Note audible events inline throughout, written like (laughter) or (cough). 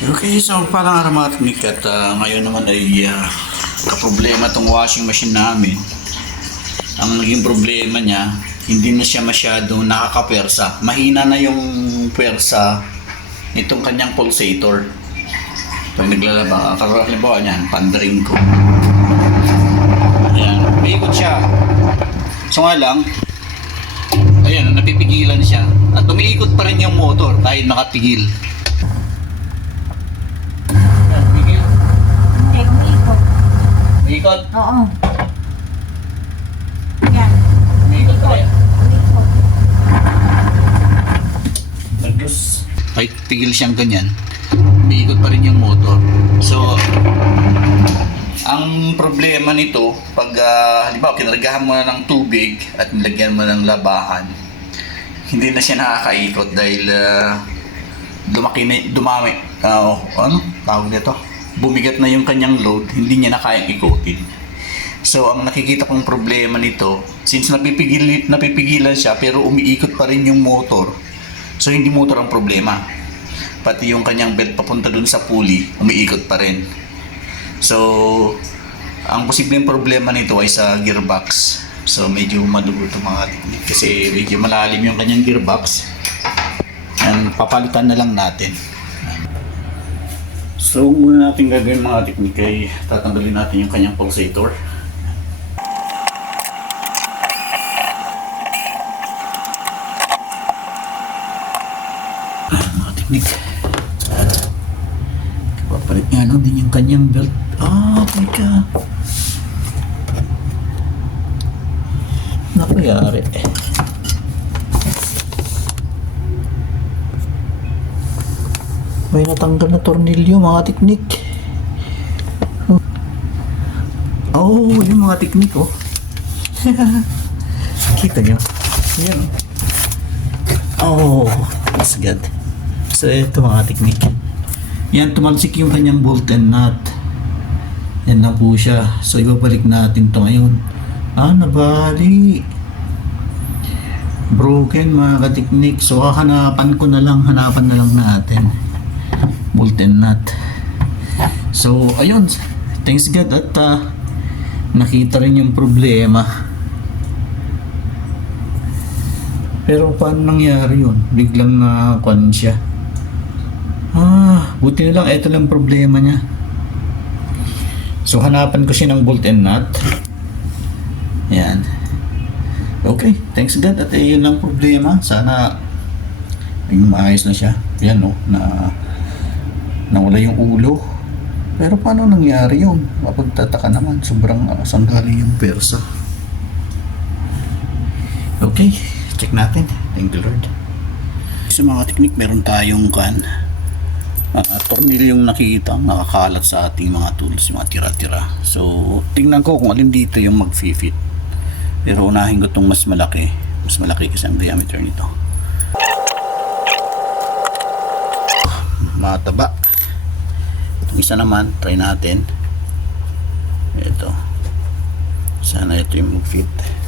Okay, so parang teknik at ah, ngayon naman ay uh, kaproblema tong washing machine namin. Ang naging problema niya, hindi na siya masyado nakakapersa. Mahina na yung persa nitong kanyang pulsator. Pag naglalaba, halimbawa niyan, pandring ko. Ayan, umiikot siya. So nga lang, ayan, napipigilan siya. At umiikot pa rin yung motor kahit nakatigil. Ayan, Tumigil. Hindi, umiikot. Umiikot. Oo. Yan. Umiikot pa rin. Umiikot. Naglos. Kahit tigil siyang ganyan, umiikot pa rin yung motor. So, ang problema nito, pag uh, halimbawa kinargahan mo na ng tubig at nilagyan mo ng labahan, hindi na siya nakakaikot dahil ah, lumaki na, dumami, ah, ano, tawag dito, bumigat na yung kanyang load, hindi niya na kayang ikutin. So, ang nakikita kong problema nito, since napipigil, napipigilan siya pero umiikot pa rin yung motor, so hindi motor ang problema. Pati yung kanyang belt papunta dun sa pulley, umiikot pa rin. So, ang posibleng problema nito ay sa gearbox. So, medyo madugo ito mga kasi medyo malalim yung kanyang gearbox. And papalitan na lang natin. So, muna natin gagawin mga teknik ay tatanggalin natin yung kanyang pulsator. Ah, mga teknik. Papalit nga lang din yung kanyang belt. Ah, my God. Nakayari. May natanggal na tornilyo mga teknik. Oh, yung mga teknik oh. (laughs) Kita nyo? Yan. Oh, that's good. So, ito mga teknik. Yan, tumalsik yung kanyang bolt and nut. Yan na po siya. So, ibabalik natin to ngayon. Ah, nabali. Broken mga katiknik. So, hahanapan ko na lang. Hanapan na lang natin. Bolt and nut. So, ayun. Thanks God at ah, nakita rin yung problema. Pero paano nangyari yun? Biglang na kwan siya. Ah, buti na lang ito lang problema niya. So hanapan ko siya ng bolt and nut. Yan. Okay, thanks God at eh, yun lang problema. Sana yung maayos na siya. Yan no, na nawala yung ulo. Pero paano nangyari yun? Mapagtataka naman. Sobrang uh, saan galing yung persa. Okay, check natin. Thank you Lord. Sa mga teknik, meron tayong kan uh, tornilyong nakikita nakakalat sa ating mga tools, mga tira-tira. So, tingnan ko kung alin dito yung mag-fit. Pero unahin ko itong mas malaki. Mas malaki kasi ang diameter nito. Mataba. Isa naman, try natin. Ito. Sana ito yung mag-fit.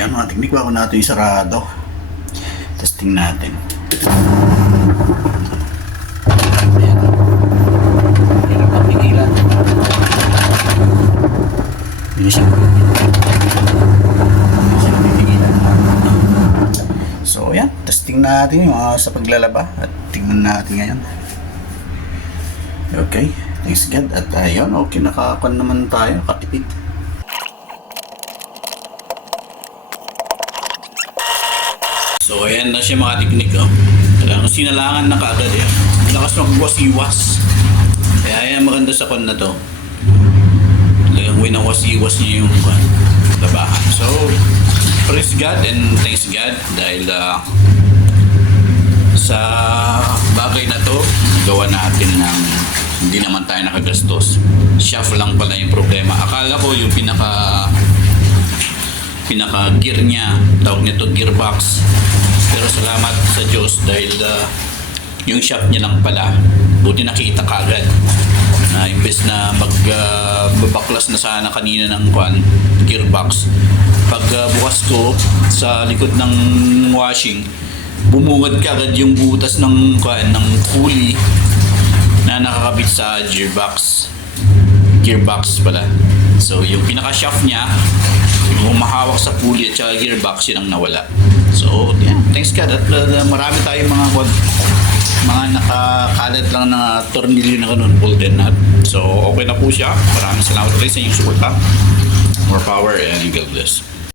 So yan mga teknik, bago natin isarado. Testing natin. Ayan. Hirap na pigilan. Siya napipigilan. So yan, testing natin yung ah, sa paglalaba at tingnan natin ngayon. Okay, thanks God. At ayun, okay, nakakon naman tayo, katipid. So ayan na siya mga teknik oh. Kailangan sinalangan na kaagad yan. Lakas magwas-iwas. Kaya yan maganda sa kon na to. Talagang winawas-iwas niya yung kwan, labahan. So, praise God and thanks God dahil ah, sa bagay na to, gawa natin ng hindi naman tayo nakagastos. Shaft lang pala yung problema. Akala ko yung pinaka pinaka gear niya, tawag nito gearbox. Pero salamat sa Diyos dahil ah, yung shaft niya lang pala, buti nakita kagad na imbes na mag ah, babaklas na sana kanina ng kwan, gearbox. Pag ah, bukas ko sa likod ng washing bumungad kagad yung butas ng kwan, ng pulley na nakakabit sa gearbox. Gearbox pala. So yung pinaka shaft niya yung mahawak sa pulley at saka gearbox yun ang nawala. So yeah thanks God at uh, marami tayong mga kwan, mga nakakalat lang na tornilyo na ganun golden nut so okay na po siya. Maraming salamat ulit sa inyong suporta. More power and God bless